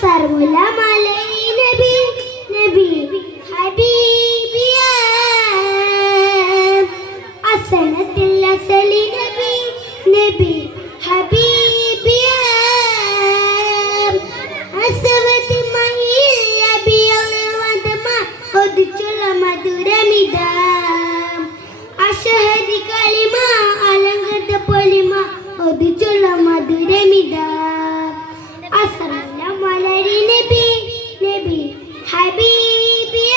സർമുല മലയി നബി നബി ഹബീബിയ. അസനത്തിൽ അസലി നബി നബി ഹബീബിയ. അസവത് മഹിൽ നബിയവദമ ഒതിച്ചുള്ള മധുരമിത. അഷഹദി കലിമ അലങ്കൃത പൊലിമ ഒതിച്ചുള്ള മധുരമിതാ. ഹബീബിയ